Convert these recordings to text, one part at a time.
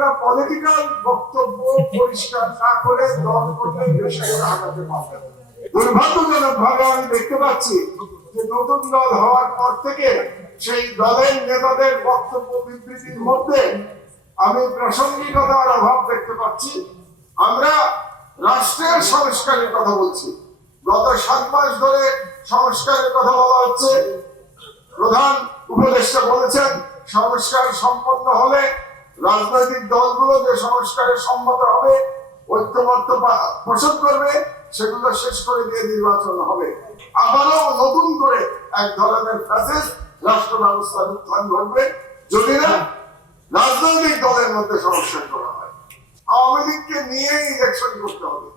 আপনারা পলিটিক্যাল বক্তব্য পরিষ্কার না করে দল করলে দেশে আগাতে পারবেন দুর্ভাগ্যজনক ভাবে আমি দেখতে পাচ্ছি যে নতুন দল হওয়ার পর থেকে সেই দলের নেতাদের বক্তব্য বিবৃতির মধ্যে আমি প্রাসঙ্গিকতার অভাব দেখতে পাচ্ছি। আমরা রাষ্ট্রের সংস্কারের কথা বলছি। গত সাত মাস ধরে সংস্কারের কথা বলা হচ্ছে। প্রধান উপদেষ্টা বলেছেন, সংস্কার সম্পন্ন হলে রাজনৈতিক দলগুলো যে সংস্কারে সম্মত হবে পা- পোষণ করবে, সেগুলো শেষ করে দিয়ে নির্বাচন হবে। আবারও নতুন করে এক ধরনের ফ্যাসেজ রাষ্ট্র ব্যবস্থার উত্থান ঘটবে, যদি না রাজনৈতিক দলের মধ্যে সংস্কার করা হয়। আওয়ামী লীগকে নিয়ে ইলেকশন করতে হবে।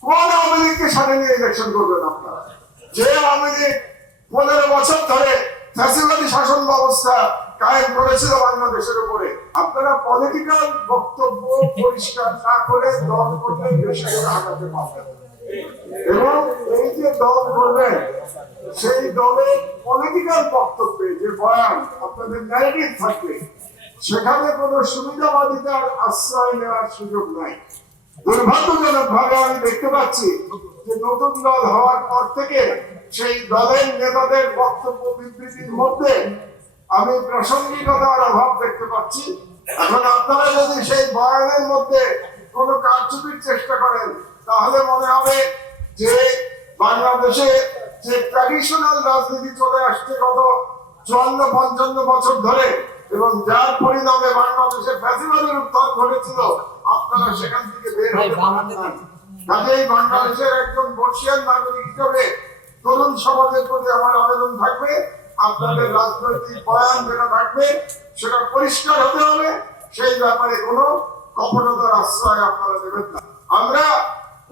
কোন আওয়ামী লীগকে সাথে নিয়ে ইলেকশন করবেন আপনারা? যে আওয়ামী লীগ পনেরো বছর ধরে ফ্যাসিবাদী শাসন ব্যবস্থা কায়েম করেছিল বাংলাদেশের উপরে। আপনারা পলিটিক্যাল বক্তব্য পরিষ্কার না করে দল করলে দেশে আগাতে পারবেন এবং এই যে দল করবেন সেই দলের পলিটিক্যাল বক্তব্যে যে বয়ান আপনাদের ন্যারেটিভ থাকবে, সেখানে কোনো সুবিধাবাদিতার আশ্রয় নেওয়ার সুযোগ নাই। দুর্ভাগ্যজনক ভাবে আমি দেখতে পাচ্ছি যে নতুন দল হওয়ার পর থেকে সেই দলের নেতাদের বক্তব্য বিবৃতির মধ্যে আমি প্রাসঙ্গিকতার অভাব দেখতে পাচ্ছি। এখন আপনারা যদি সেই বয়ানের মধ্যে কোনো কারচুপির চেষ্টা করেন, তাহলে মনে হবে যে বাংলাদেশে যে ট্র্যাডিশনাল রাজনীতি চলে আসছে গত চুয়ান্ন, পঞ্চান্ন বছর ধরে এবং যার পরিণামে বাংলাদেশে ফ্যাসিবাদের উত্থান ঘটেছিল, আপনারা সেখান থেকে বের হতে পারেন কাজেই বাংলাদেশের একজন বর্ষিয়ান নাগরিক হিসেবে সমাজের প্রতি আমার আবেদন থাকবে আপনাদের রাজনৈতিক বয়ান যেটা থাকবে সেটা পরিষ্কার হতে হবে। সেই ব্যাপারে কোনো কপটতার আশ্রয় আপনারা দেবেন না। আমরা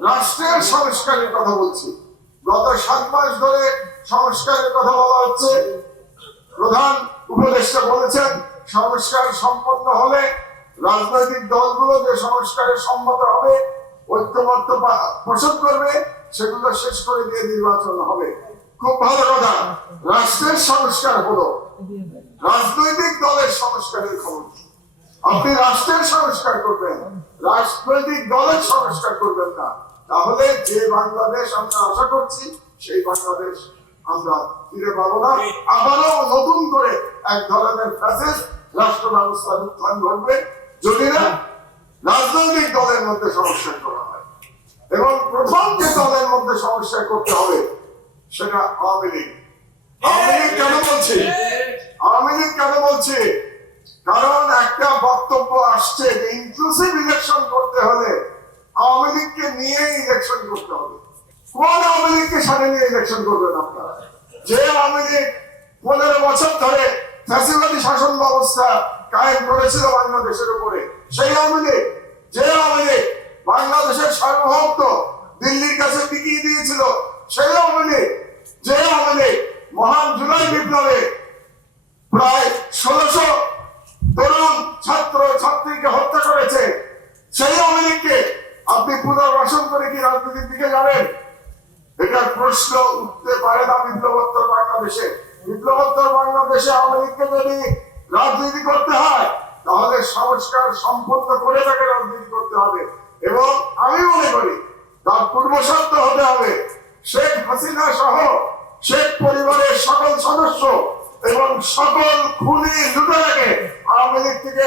রাষ্ট্রের সংস্কারের কথা বলছি। গত সাত মাস ধরে সংস্কারের কথা বলা হচ্ছে। প্রধান উপদেষ্টা বলেছেন সংস্কার সম্পন্ন হলে রাজনৈতিক দলগুলো যে সংস্কারের সম্মত হবে ঐক্যমত্য পোষণ করবে সেগুলো শেষ করে দিয়ে নির্বাচন হবে। খুব ভালো কথা। রাষ্ট্রের সংস্কার হলো। রাজনৈতিক দলের সংস্কারের খবর। আপনি রাষ্ট্রের সংস্কার করবেন। রাজনৈতিক দলের সংস্কার করবেন না। তাহলে যে বাংলাদেশ আমরা আশা করছি, সেই বাংলাদেশ আমরা ফিরে পাবো না। আবারও নতুন করে এক ধরনের ফ্যাসেজ রাষ্ট্র ব্যবস্থার উত্থান ঘটবে। যদি না, রাজনৈতিক দলের মধ্যে সংস্কার করা হয়। এবং প্রথম যে দলের মধ্যে সংস্কার করতে হবে সেটা আওয়ামী লীগ। আওয়ামী লীগ কেন বলছি? আওয়ামী লীগ কেন বলছি? কারণ একটা বক্তব্য আসছে যে ইনক্লুসিভ ইলেকশন করতে হলে আওয়ামী লীগকে নিয়ে ইলেকশন করতে হবে। কোন আওয়ামী লীগকে সাথে নিয়ে ইলেকশন করবেন আপনারা? যে আওয়ামী লীগ পনেরো বছর ধরে ফ্যাসিবাদী শাসন ব্যবস্থা কায়েম করেছিল বাংলাদেশের উপরে সেই আওয়ামী লীগ যে আওয়ামী লীগ বাংলাদেশের সার্বভৌমত্ব দিল্লির কাছে বিকিয়ে দিয়েছিল সেই আওয়ামী লীগ যে আমাদের মহান জুলাই বিপ্লবে প্রায় ষোলশো তরুণ ছাত্র ছাত্রীকে হত্যা করেছে, সেই আওয়ামী আপনি পুনর্বাসন করে কি রাজনীতির দিকে যাবেন? এটার প্রশ্ন উঠতে পারে না বিপ্লবোত্তর বাংলাদেশে। বিপ্লবোত্তর বাংলাদেশে আওয়ামী যদি রাজনীতি করতে হয়, তাহলে সংস্কার সম্পন্ন করে তাকে রাজনীতি করতে হবে। এবং আমি মনে করি তার পূর্বশর্ত হতে হবে শেখ হাসিনা সহ শেখ পরিবারের সকল সদস্য এবং সকল খুনি লুটেরাকে আওয়ামী লীগ থেকে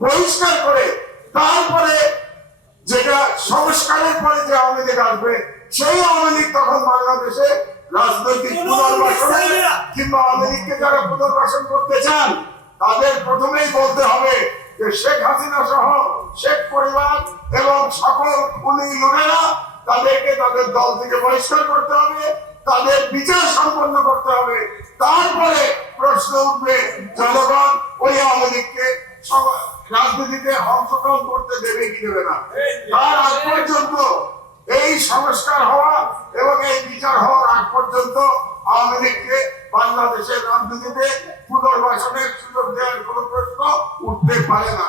বহিষ্কার করে তারপরে যেটা সংস্কারের পরে যে আওয়ামী লীগ আসবে সেই আওয়ামী লীগ তখন বাংলাদেশে রাজনৈতিক পুনর্বাসনে কিংবা আওয়ামী লীগকে যারা পুনর্বাসন করতে চান তাদের প্রথমেই বলতে হবে যে শেখ হাসিনা সহ শেখ পরিবার এবং সকল খুনি লুটেরা তাদেরকে তাদের দল থেকে বহিষ্কার করতে হবে, তাদের বিচার সম্পন্ন করতে হবে। তারপরে প্রশ্ন উঠবে, জনগণ ওই আওয়ামী রাজনীতিতে অংশগ্রহণ করতে দেবে কি দেবে না? তার আগ পর্যন্ত এই সংস্কার হওয়া এবং এই বিচার হওয়ার আগ পর্যন্ত আওয়ামী লীগকে বাংলাদেশের রাজনীতিতে পুনর্বাসনের সুযোগ দেওয়ার কোনো প্রশ্ন উঠতে পারে না।